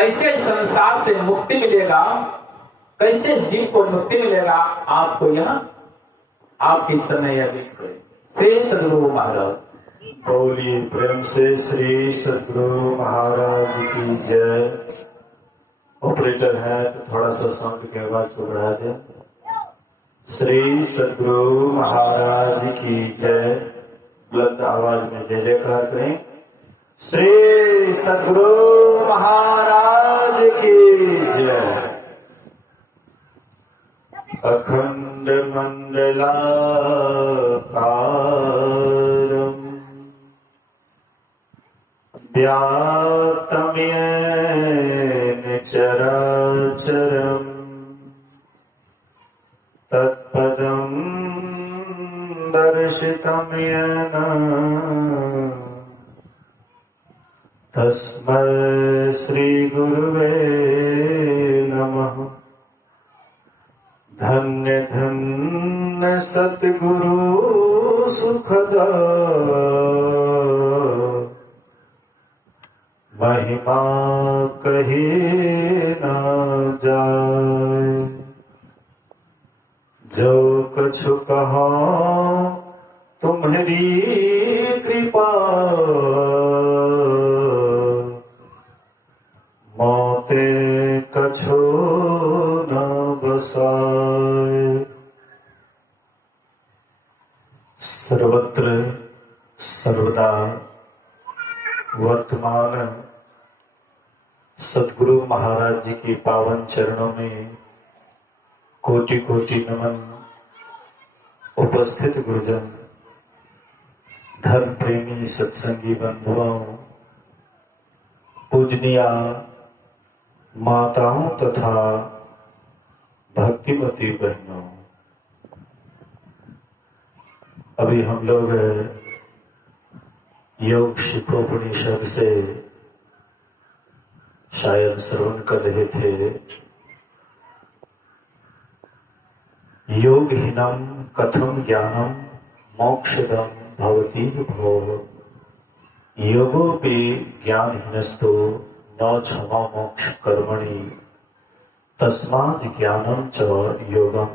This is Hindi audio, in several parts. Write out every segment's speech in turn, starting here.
कैसे संसार से मुक्ति मिलेगा, कैसे जीव को मुक्ति मिलेगा, आपको यह आपके समय यह श्री सद्गुरु महाराज। बोलिए प्रेम से श्री सद्गुरु महाराज की जय। ऑपरेटर है तो थोड़ा सा साउंड की आवाज को बढ़ा दे। श्री सद्गुरु महाराज की जय। बुलंद आवाज में जय जयकार करें। श्री सद्गुरु महाराज की जय। अखंड मंडलाकारं व्याप्तं येन चराचरं तत्पदं दर्शितं येन तस्मै श्री गुरुवे नमः। धन्य धन्य सतगुरु सुखदा महिमा कही ना जाए। जो कछु कहा तुम्हारी कृपा मोते कछु न बसाए। सर्वत्र सर्वदा वर्तमान सद्गुरु महाराज जी के पावन चरणों में कोटि कोटि नमन। उपस्थित गुरुजन, धर्म प्रेमी सत्संगी बंधुओं, पूजनीय माताओं तथा भक्तिमती बहनों, अभी हम लोग योग शिखोपनिषद से शायद श्रवण कर रहे थे। योगहीनम कथम ज्ञानम मोक्षदम भवति भोः। योगोपि ज्ञानहीनस्तो न क्षमा मोक्ष कर्मणि तस्मात् ज्ञानम च योगम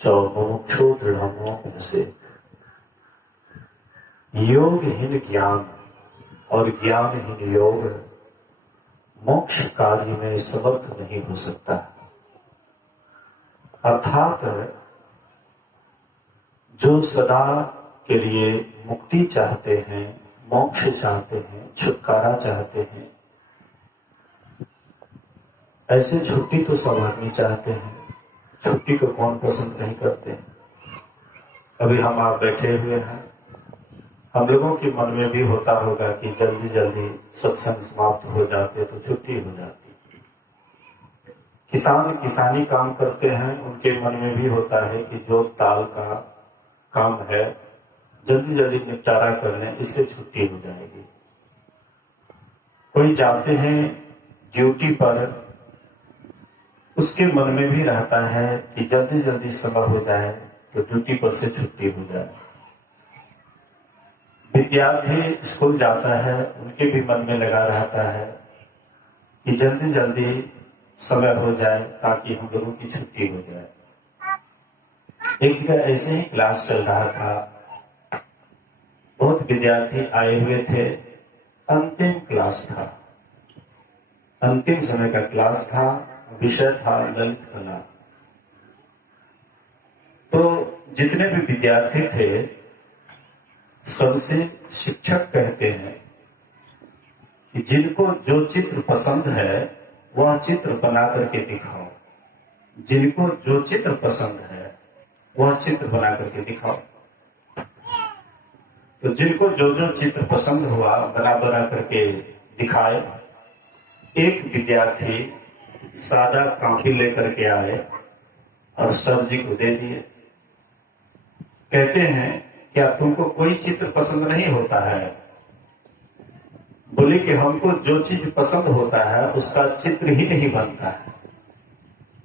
च मोक्षो दृढ़मोऽभ्यसेत्। योगहीन ज्ञान और ज्ञानहीन योग मोक्ष कार्य में समर्थ नहीं हो सकता। अर्थात जो सदा के लिए मुक्ति चाहते हैं, मोक्ष चाहते हैं, छुटकारा चाहते हैं, ऐसे छुट्टी तो सब आदमी चाहते हैं। छुट्टी को कौन पसंद नहीं करते हैं। अभी हम आप बैठे हुए हैं, हम लोगों के मन में भी होता होगा कि जल्दी जल्दी सत्संग समाप्त हो जाते तो छुट्टी हो जाती। किसान किसानी काम करते हैं, उनके मन में भी होता है कि जो ताल का काम है जल्दी जल्दी निपटारा कर लें, इससे छुट्टी हो जाएगी। कोई जाते हैं ड्यूटी पर, उसके मन में भी रहता है कि जल्दी जल्दी समय हो जाए तो ड्यूटी पर से छुट्टी हो जाए। विद्यार्थी स्कूल जाता है, उनके भी मन में लगा रहता है कि जल्दी जल्दी समय हो जाए ताकि हम लोगों की छुट्टी हो जाए। एक जगह ऐसे ही क्लास चल रहा था, बहुत विद्यार्थी आए हुए थे, अंतिम क्लास था, अंतिम समय का क्लास था, विषय था ललित कला। तो जितने भी विद्यार्थी थे सबसे शिक्षक कहते हैं कि जिनको जो चित्र पसंद है वह चित्र बना करके दिखाओ। जिनको जो चित्र पसंद है वह चित्र बना करके दिखाओ। तो जिनको जो जो चित्र पसंद हुआ बना करके दिखाए। एक विद्यार्थी सादा कॉपी लेकर के आए और सर जी को दे दिए। कहते हैं क्या तुमको कोई चित्र पसंद नहीं होता है? बोले कि हमको जो चीज पसंद होता है उसका चित्र ही नहीं बनता है।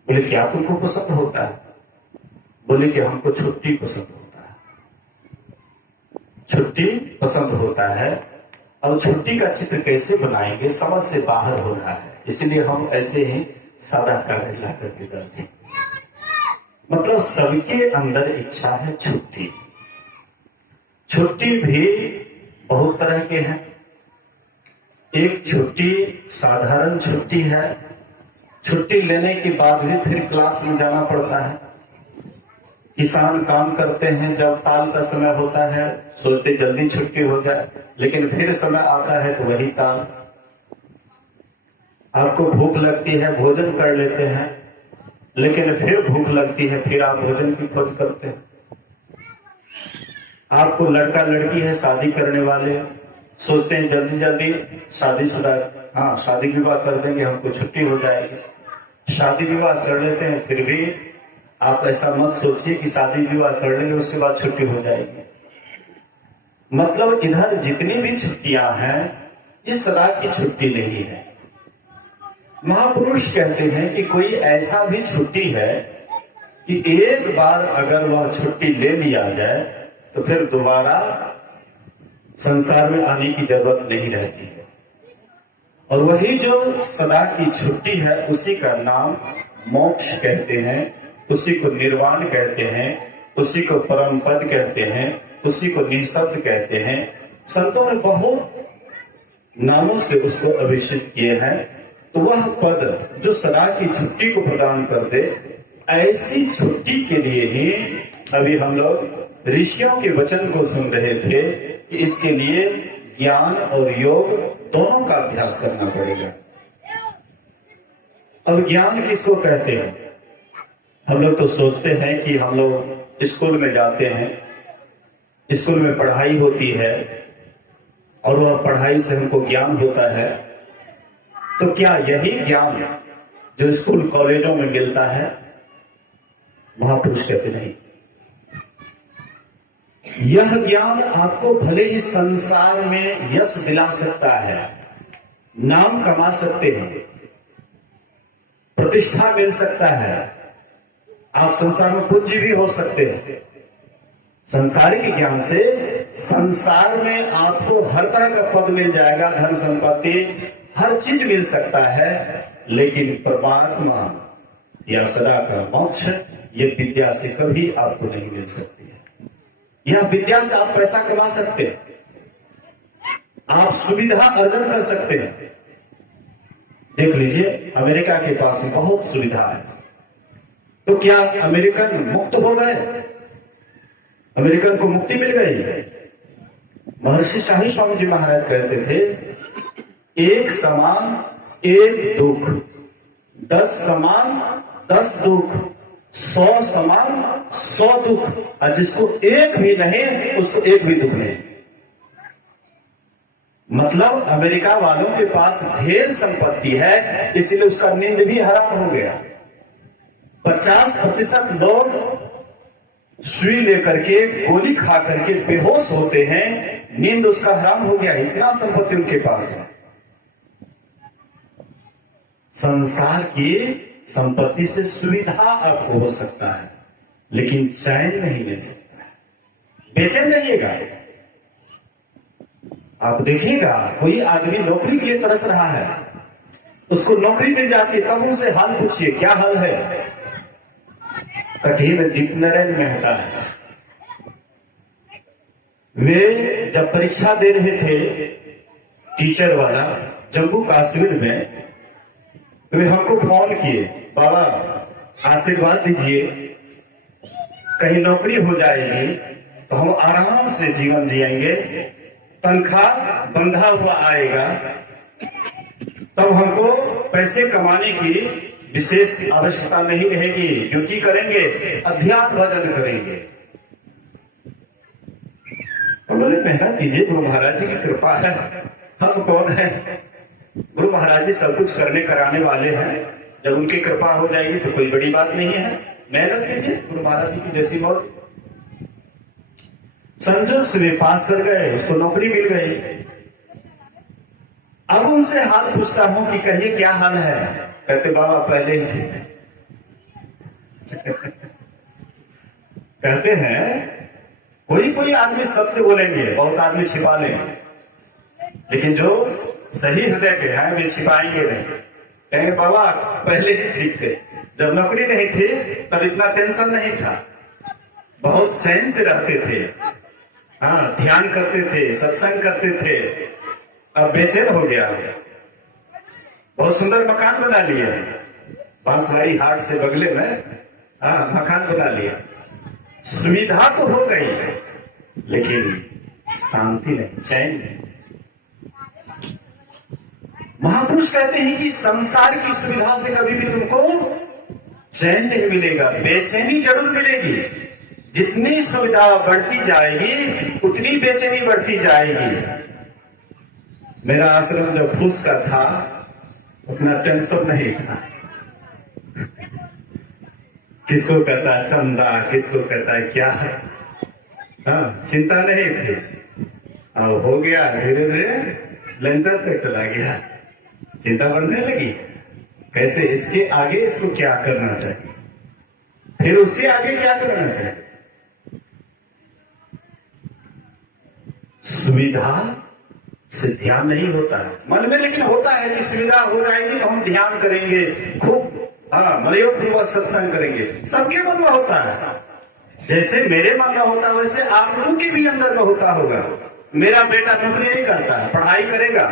बोले क्या तुमको पसंद होता है? बोले कि हमको छुट्टी पसंद होता है। छुट्टी पसंद होता है। अब छुट्टी का चित्र कैसे बनाएंगे, समझ से बाहर हो रहा है। इसलिए हम ऐसे ही सादा कागज ला करके डालते हैं। मतलब सबके अंदर इच्छा है छुट्टी। छुट्टी भी बहुत तरह के हैं। एक छुट्टी साधारण छुट्टी है, छुट्टी लेने के बाद भी फिर क्लास में जाना पड़ता है। किसान काम करते हैं, जब ताल का समय होता है सोचते जल्दी छुट्टी हो जाए, लेकिन फिर समय आता है तो वही ताल। आपको भूख लगती है, भोजन कर लेते हैं, लेकिन फिर भूख लगती है, फिर आप भोजन की खोज करते हैं। आपको लड़का लड़की है, शादी करने वाले सोचते हैं जल्दी जल्दी शादीशुदा, हाँ शादी विवाह कर देंगे, हमको छुट्टी हो जाएगी। शादी विवाह कर लेते हैं, फिर भी आप ऐसा मत सोचिए कि शादी विवाह कर लेंगे उसके बाद छुट्टी हो जाएगी। मतलब इधर जितनी भी छुट्टियां हैं, इस सदा की छुट्टी नहीं है। महापुरुष कहते हैं कि कोई ऐसा भी छुट्टी है कि एक बार अगर वह छुट्टी ले लिया जाए तो फिर दोबारा संसार में आने की जरूरत नहीं रहती है। और वही जो सदा की छुट्टी है उसी का नाम मोक्ष कहते हैं, उसी को निर्वाण कहते हैं, उसी को परम पद कहते हैं, उसी को निःशब्द कहते हैं। संतों ने बहुत नामों से उसको अभिषिक्त किए हैं। तो वह पद जो सदा की छुट्टी को प्रदान कर दे, ऐसी छुट्टी के लिए ही अभी हम लोग ऋषियों के वचन को सुन रहे थे कि इसके लिए ज्ञान और योग दोनों का अभ्यास करना पड़ेगा। अब ज्ञान किसको कहते हैं? हम लोग तो सोचते हैं कि हम लोग स्कूल में जाते हैं, स्कूल में पढ़ाई होती है और वह पढ़ाई से हमको ज्ञान होता है। तो क्या यही ज्ञान जो स्कूल कॉलेजों में मिलता है? महापुरुष कहते नहीं। यह ज्ञान आपको भले ही संसार में यश दिला सकता है, नाम कमा सकते हैं, प्रतिष्ठा मिल सकता है, आप संसार में पूज्य भी हो सकते हैं। संसारिक ज्ञान से संसार में आपको हर तरह का पद मिल जाएगा, धन संपत्ति हर चीज मिल सकता है, लेकिन परमात्मा या सदा का मोक्ष ये विद्या से कभी आपको नहीं मिल सकती है। यह विद्या से आप पैसा कमा सकते हैं, आप सुविधा अर्जन कर सकते हैं। देख लीजिए अमेरिका के पास में बहुत सुविधा है, तो क्या अमेरिकन मुक्त हो गए? अमेरिकन को मुक्ति मिल गई? महर्षि शाही स्वामी जी महाराज कहते थे, एक समान एक दुख, 10 समान 10 दुख, 100 समान 100 दुख, और जिसको एक भी नहीं उसको एक भी दुख नहीं। मतलब अमेरिका वालों के पास ढेर संपत्ति है, इसलिए उसका नींद भी हराम हो गया। 50% लोग सुई लेकर के गोली खा करके बेहोश होते हैं, नींद उसका हराम हो गया, इतना संपत्ति उनके पास है। संसार की संपत्ति से सुविधा आपको हो सकता है, लेकिन चैन नहीं मिल सकता है, बेचैन रहिएगा। आप देखिएगा कोई आदमी नौकरी के लिए तरस रहा है, उसको नौकरी मिल जाती है, तब उनसे हाल पूछिए क्या हाल है। कटही में दीपनारायण मेहता है, वे जब परीक्षा दे रहे थे टीचर वाला जम्मू कश्मीर में, वे हमको फोन किए, बाबा आशीर्वाद दीजिए, कहीं नौकरी हो जाएगी तो हम आराम से जीवन जिएंगे, तनख्वाह बंधा हुआ आएगा, तब हमको पैसे कमाने की विशेष आवश्यकता नहीं रहेगी, ड्यूटी करेंगे, अध्यात्म भजन करेंगे। तो बोले मेहनत कीजिए, गुरु महाराज जी की कृपा है, हम कौन है? गुरु महाराज जी सब कुछ करने कराने वाले हैं, जब उनकी कृपा हो जाएगी तो कोई बड़ी बात नहीं है, मेहनत कीजिए, गुरु महाराज जी की जैसी मौज। संजोग से वे पास कर गए, उसको नौकरी मिल गई। अब उनसे हाल पूछता हूं कि कहिए क्या हाल है? कहते बाबा पहले ही ठीक थे। कहते हैं कोई कोई आदमी सत्य बोलेंगे, बहुत आदमी छिपा लेंगे, लेकिन जो सही हृदय के हैं वे छिपाएंगे नहीं। कहेंगे बाबा पहले ही ठीक थे, जब नौकरी नहीं थी तब इतना टेंशन नहीं था, बहुत चैन से रहते थे, हाँ ध्यान करते थे, सत्संग करते थे। अब बेचैन हो गया, बहुत सुंदर मकान बना लिया, बांसवाड़ी हाट से बगले में हाँ मकान बना लिया, सुविधा तो हो गई लेकिन शांति नहीं, चैन नहीं। महापुरुष कहते हैं कि संसार की सुविधा से कभी भी तुमको चैन नहीं मिलेगा, बेचैनी जरूर मिलेगी। जितनी सुविधा बढ़ती जाएगी उतनी बेचैनी बढ़ती जाएगी। मेरा आश्रम जब फूस का था उतना टेंशन नहीं था, किसको कहता है चंदा, किसको कहता है क्या, हाँ चिंता नहीं थी। अब हो गया, धीरे धीरे लेंटर तक चला गया, चिंता बढ़ने लगी, कैसे इसके आगे इसको क्या करना चाहिए, फिर उससे आगे क्या करना चाहिए। सुविधा से ध्यान नहीं होता है मन में, लेकिन होता है कि सुविधा हो जाएगी तो हम ध्यान करेंगे, खूब हाँ मनयोग पूर्वक सत्संग करेंगे। सबके मन में होता है, जैसे मेरे मन में होता है वैसे आप लोगों के भी अंदर में होता होगा। मेरा बेटा नौकरी नहीं करता है, पढ़ाई करेगा,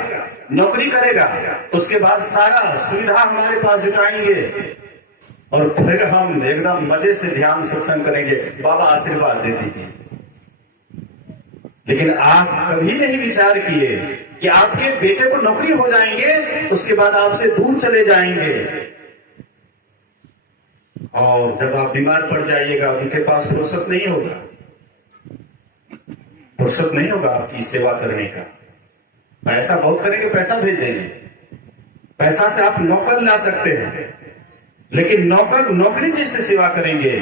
नौकरी करेगा, उसके बाद सारा सुविधा हमारे पास जुटाएंगे और फिर हम एकदम मजे से ध्यान सत्संग करेंगे, बाबा आशीर्वाद दे दीजिए। लेकिन आप कभी नहीं विचार किए कि आपके बेटे को नौकरी हो जाएंगे, उसके बाद आपसे दूर चले जाएंगे और जब आप बीमार पड़ जाइएगा उनके पास फुर्सत नहीं होगा, फुर्सत नहीं होगा आपकी सेवा करने का। पैसा बहुत करेंगे, पैसा भेज देंगे, पैसा से आप नौकर ला सकते हैं, लेकिन नौकर नौकरी जैसे सेवा करेंगे,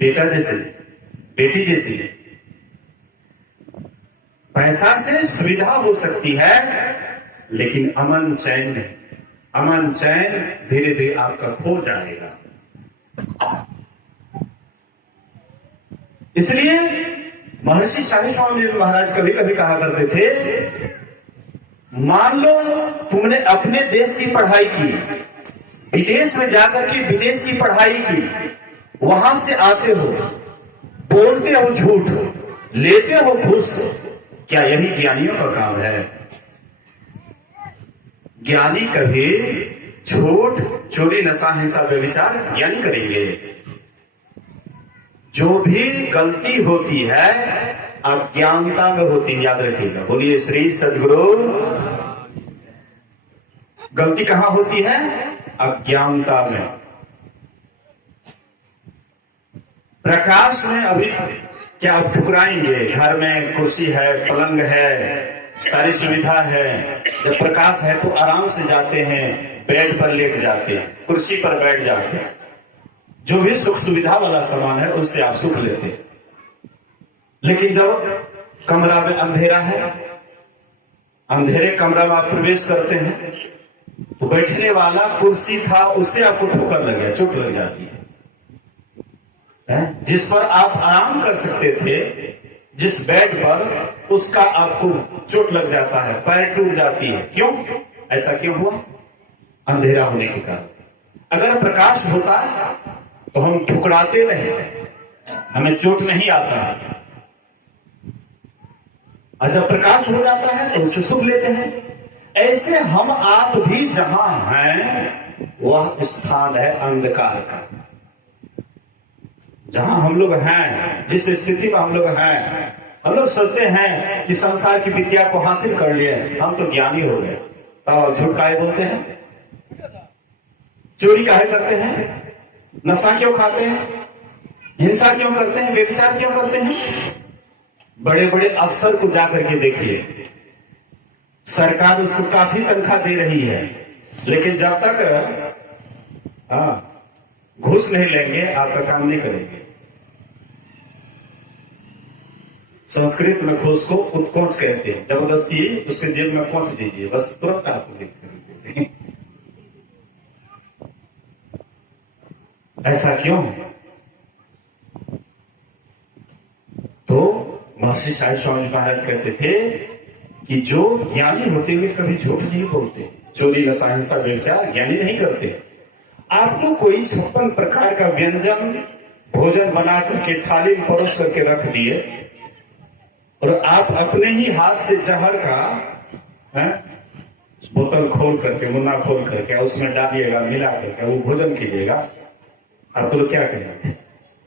बेटा जैसे, बेटी जैसी। पैसा से सुविधा हो सकती है लेकिन अमन चैन नहीं, अमन चैन धीरे धीरे आपका खो जाएगा। इसलिए महर्षि शाही स्वामी महाराज कभी कभी कहा करते थे, मान लो तुमने अपने देश की पढ़ाई की, विदेश में जाकर के विदेश की पढ़ाई की, वहां से आते हो, बोलते हो झूठ, लेते हो घूस, क्या यही ज्ञानियों का काम है? ज्ञानी कभी झूठ, चोरी, नशा, हिंसा, व्यभिचार ज्ञानी करेंगे। जो भी गलती होती है अज्ञानता में होती है, याद रखिएगा। बोलिए श्री सद्गुरु। गलती कहां होती है? अज्ञानता में। प्रकाश में अभी क्या आप ठुकराएंगे? घर में कुर्सी है, पलंग है, सारी सुविधा है, जब प्रकाश है तो आराम से जाते हैं, बेड पर लेट जाते हैं, कुर्सी पर बैठ जाते हैं, जो भी सुख सुविधा वाला सामान है उससे आप सुख लेते हैं। लेकिन जब कमरा में अंधेरा है, अंधेरे कमरा में आप प्रवेश करते हैं तो बैठने वाला कुर्सी था उससे आपको ठोकर लग गया, चोट लग जाती है। जिस पर आप आराम कर सकते थे, जिस बेड पर, उसका आपको चोट लग जाता है, पैर टूट जाती है। क्यों? ऐसा क्यों हुआ? अंधेरा होने के कारण। अगर प्रकाश होता तो हम ठुकराते नहीं, हमें चोट नहीं आता। और जब प्रकाश हो जाता है तो उससे सुख लेते हैं। ऐसे हम आप भी जहां हैं वह स्थान है अंधकार का। जहां हम लोग हैं, जिस स्थिति में हम लोग हैं, हम लोग सोचते हैं कि संसार की विद्या को हासिल कर लिए, हम तो ज्ञानी हो गए। तो झूठ काहे बोलते हैं, चोरी काहे करते हैं, नशा क्यों खाते हैं, हिंसा क्यों करते हैं, व्यभिचार क्यों करते हैं? बड़े बड़े अफसर को जाकर के देखिए, सरकार उसको काफी तनख्वाह दे रही है, लेकिन जब तक घूस नहीं लेंगे आपका काम नहीं करेंगे। संस्कृत में घूस को उत्कोच कहते हैं, जबरदस्ती उसके जेब में पहुंच दीजिए, बस तुरंत आपको देते हैं। ऐसा क्यों है? तो महर्षि शाही स्वामी महाराज कहते थे कि जो ज्ञानी होते हुए कभी झूठ नहीं बोलते, चोरी नशा हिंसा व्यभिचार ज्ञानी नहीं करते। आपको कोई 56 प्रकार का व्यंजन भोजन बना करके थाली में परोस करके रख दिए और आप अपने ही हाथ से जहर का बोतल खोल करके मुन्ना खोल करके उसमें डालिएगा, मिला करके वो भोजन कीजिएगा, आपको लोग क्या कहेंगे?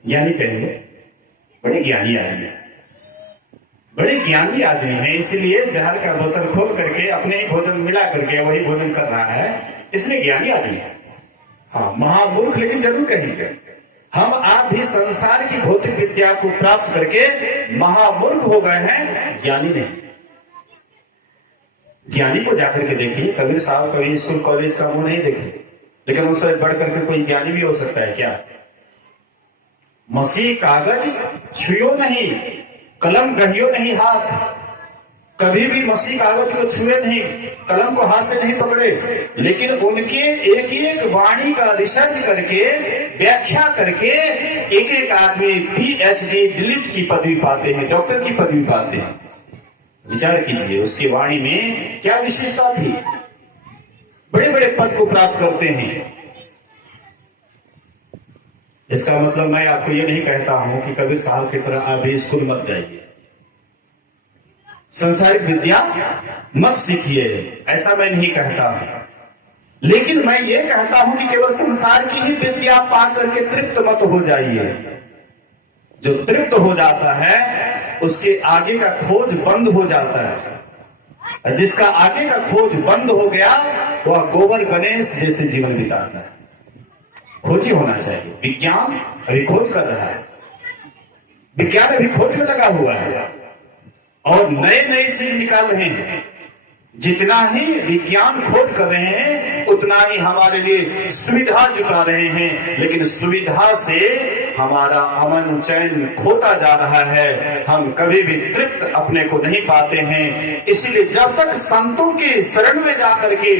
ज्ञानी कहेंगे। बड़े ज्ञानी आदमी है, बड़े ज्ञानी आदमी है, इसलिए जहर का बोतल खोल करके अपने ही भोजन मिला करके वही भोजन कर रहा है, इसलिए ज्ञानी आदमी है। हाँ, महामूर्ख लेकिन जरूर कहेंगे। हम आप भी संसार की भौतिक विद्या को प्राप्त करके महामूर्ख हो गए हैं, ज्ञानी नहीं। ज्ञानी को जाकर के देखिए, कबीर साहब कभी स्कूल कॉलेज का मुंह नहीं देखे, लेकिन उनसे बढ़ करके कोई ज्ञानी भी हो सकता है क्या? मसीह कागज छुयो नहीं, कलम गहियो नहीं हाथ, कभी भी मसीह कागज को छुए नहीं, कलम को हाथ से नहीं पकड़े, लेकिन उनके एक एक वाणी का रिसर्च करके व्याख्या करके एक एक आदमी PhD डिलीट की पदवी पाते हैं, डॉक्टर की पदवी पाते हैं। विचार कीजिए उसकी वाणी में क्या विशेषता थी, बड़े बड़े पद को प्राप्त करते हैं। इसका मतलब मैं आपको ये नहीं कहता हूं कि कबीर साहब की तरह आप भी स्कूल मत जाइए, संसारिक विद्या मत सीखिए, ऐसा मैं नहीं कहता हूं। लेकिन मैं ये कहता हूं कि केवल संसार की ही विद्या पा करके तृप्त मत हो जाइए। जो तृप्त हो जाता है उसके आगे का खोज बंद हो जाता है। जिसका आगे का खोज बंद हो गया वह गोबर गणेश जैसे जीवन बिताता है। खोज ही होना चाहिए। विज्ञान अभी खोज कर रहा है, विज्ञान अभी खोज में लगा हुआ है और नए नए चीज निकाल रहे हैं। जितना ही विज्ञान खोज कर रहे हैं उतना ही हमारे लिए सुविधा जुटा रहे हैं, लेकिन सुविधा से हमारा अमन चैन खोता जा रहा है। हम कभी भी तृप्त अपने को नहीं पाते हैं। इसीलिए जब तक संतों के शरण में जाकर के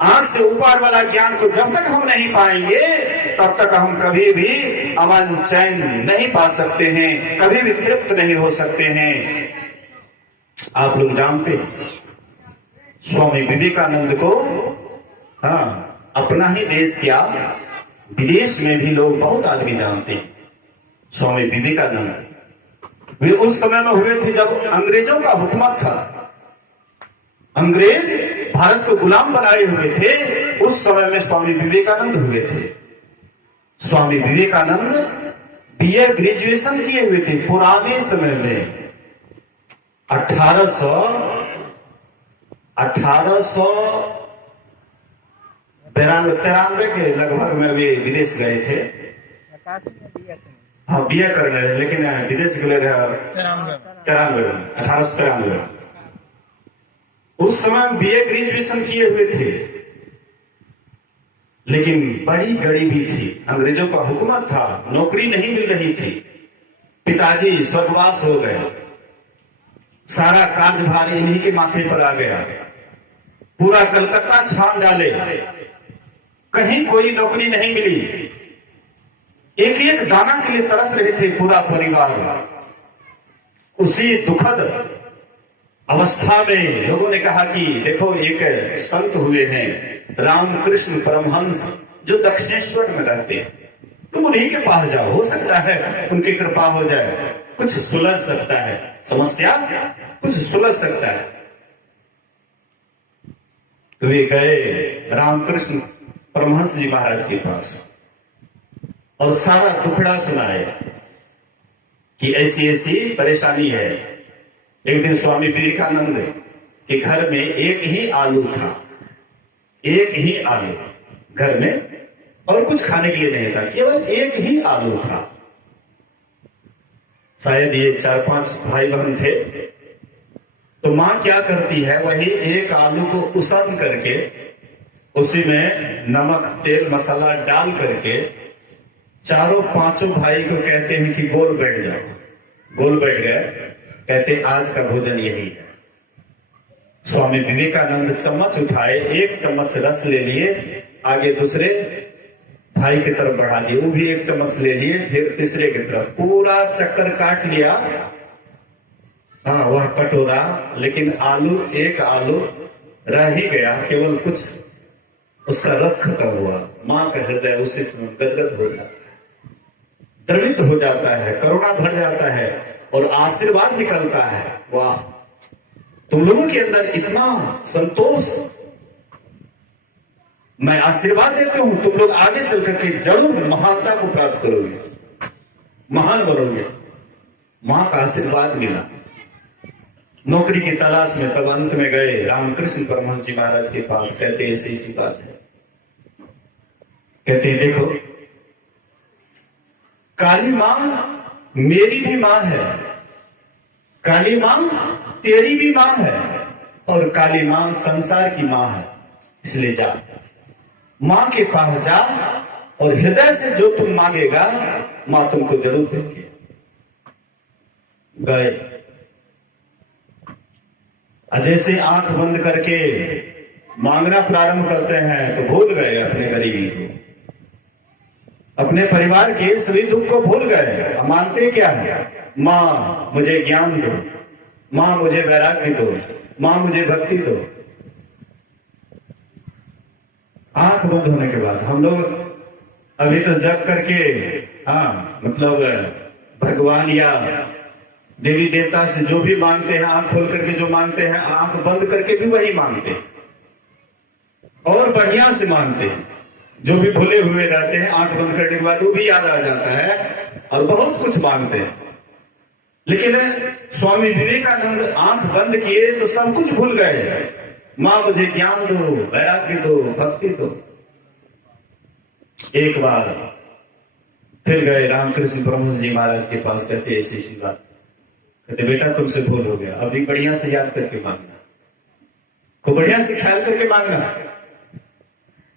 आंख से ऊपर वाला ज्ञान को जब तक हम नहीं पाएंगे तब तक हम कभी भी अमन चैन नहीं पा सकते हैं, कभी भी तृप्त नहीं हो सकते हैं। आप लोग जानते हैं स्वामी विवेकानंद को, हाँ, अपना ही देश क्या विदेश में भी लोग बहुत आदमी जानते हैं। स्वामी विवेकानंद वे उस समय में हुए थे जब अंग्रेजों का हुकूमत था, अंग्रेज भारत को गुलाम बनाए हुए थे। उस समय में स्वामी विवेकानंद हुए थे। स्वामी विवेकानंद BA ग्रेजुएशन किए हुए थे पुराने समय में। 1893 के लगभग में वे विदेश गए थे। हाँ, BA करने रहे, लेकिन विदेश गए 1893। उस समय BA ग्रेजुएशन किए हुए थे, लेकिन बड़ी गरीबी थी, अंग्रेजों का हुकूमत था, नौकरी नहीं मिल रही थी। पिताजी स्वर्गवास हो गए, सारा कार्यभार इन्हीं के माथे पर आ गया। पूरा कलकत्ता छान डाले, कहीं कोई नौकरी नहीं मिली। एक एक दाना के लिए तरस रहे थे पूरा परिवार। उसी दुखद अवस्था में लोगों ने कहा कि देखो एक संत हुए हैं रामकृष्ण परमहंस जो दक्षिणेश्वर में रहते हैं, तुम उन्हीं के पास जाओ, हो सकता है उनकी कृपा हो जाए, कुछ सुलझ सकता है, समस्या कुछ सुलझ सकता है। तो वे गए रामकृष्ण परमहंस जी महाराज के पास और सारा दुखड़ा सुनाए कि ऐसी ऐसी परेशानी है। एक दिन स्वामी विवेकानंद के घर में एक ही आलू था, एक ही आलू घर में, और कुछ खाने के लिए नहीं था, केवल एक ही आलू था। शायद ये 4-5 भाई बहन थे। तो मां क्या करती है, वही एक आलू को उसन करके उसी में नमक तेल मसाला डाल करके चारों पांचों भाई को कहते हैं कि गोल बैठ जाओ। गोल बैठ गए, कहते आज का भोजन यही है। स्वामी विवेकानंद चम्मच उठाए, एक चम्मच रस ले लिए, आगे दूसरे भाई की तरफ बढ़ा दिए, वो भी एक चम्मच ले लिए, फिर तीसरे की तरफ, पूरा चक्कर काट लिया। हाँ, वह कटोरा, लेकिन आलू, एक आलू रह ही गया, केवल कुछ उसका रस खत्म हुआ। मां का हृदय उसी समय गदगद हो जाता है, द्रवित हो जाता है, करुणा भर जाता है और आशीर्वाद निकलता है। वाह, तुम लोगों के अंदर इतना संतोष, मैं आशीर्वाद देता हूं, तुम लोग आगे चल करके जरूर महानता को प्राप्त करोगे, महान बनोगे। मां का आशीर्वाद मिला। नौकरी की तलाश में तब अंत में गए रामकृष्ण परमहंस जी महाराज के पास। कहते हैं ऐसी ऐसी बात है। कहते हैं देखो, काली मां मेरी भी मां है, काली मां तेरी भी मां है, और काली मां संसार की मां है। इसलिए जा, मां के पास जा और हृदय से जो तुम मांगेगा मां तुमको जरूर देगी। गए, जैसे आंख बंद करके मांगना प्रारंभ करते हैं तो भूल गए अपने गरीबी को, अपने परिवार के सभी दुख को भूल गए। मांगते क्या है? मां मुझे ज्ञान दो, मां मुझे वैराग्य दो, मां मुझे भक्ति दो। आंख बंद होने के बाद हम लोग अभी तो जग करके, मतलब भगवान या देवी देवता से जो भी मांगते हैं, आंख खोल करके जो मांगते हैं, आंख बंद करके भी वही मांगते हैं और बढ़िया से मांगते हैं। जो भी भूले हुए रहते हैं, आंख बंद करने के बाद वो भी याद आ जाता है और बहुत कुछ मांगते हैं। लेकिन स्वामी विवेकानंद आंख बंद किए तो सब कुछ भूल गए। मां मुझे ज्ञान दो, वैराग्य दो, भक्ति दो। एक बार फिर गए रामकृष्ण परमहंस जी महाराज के पास। कहते ऐसी ऐसी बात। कहते बेटा तुमसे भूल हो गया, अभी बढ़िया से याद करके मांगना, खूब बढ़िया से ख्याल करके मांगना।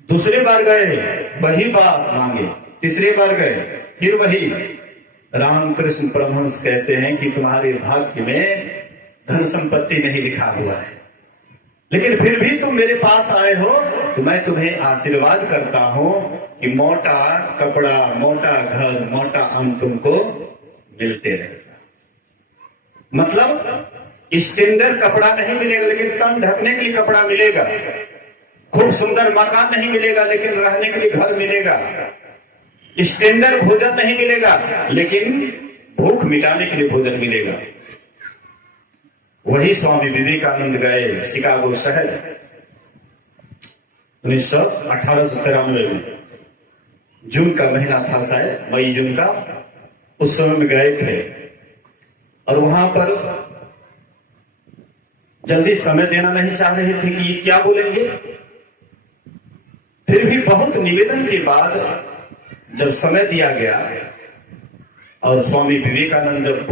दूसरे बार गए, वही बात मांगे। तीसरे बार गए, फिर वही। रामकृष्ण परमहंस कहते हैं कि तुम्हारे भाग्य में धन संपत्ति नहीं लिखा हुआ है, लेकिन फिर भी तुम मेरे पास आए हो तो मैं तुम्हें आशीर्वाद करता हूं कि मोटा कपड़ा, मोटा घर, मोटा अन्न तुमको मिलते रहेगा। मतलब स्टैंडर्ड कपड़ा नहीं मिलेगा, लेकिन तन ढकने के लिए कपड़ा मिलेगा। खूब सुंदर मकान नहीं मिलेगा, लेकिन रहने के लिए घर मिलेगा। स्टैंडर्ड भोजन नहीं मिलेगा, लेकिन भूख मिटाने के लिए भोजन मिलेगा। वही स्वामी विवेकानंद गए शिकागो शहर 1893 में। जून का महीना था, शायद मई जून का। उस समय में गए थे और वहां पर जल्दी समय देना नहीं चाह रहे थे कि ये क्या बोलेंगे। फिर भी बहुत निवेदन के बाद जब समय दिया गया और स्वामी विवेकानंद जब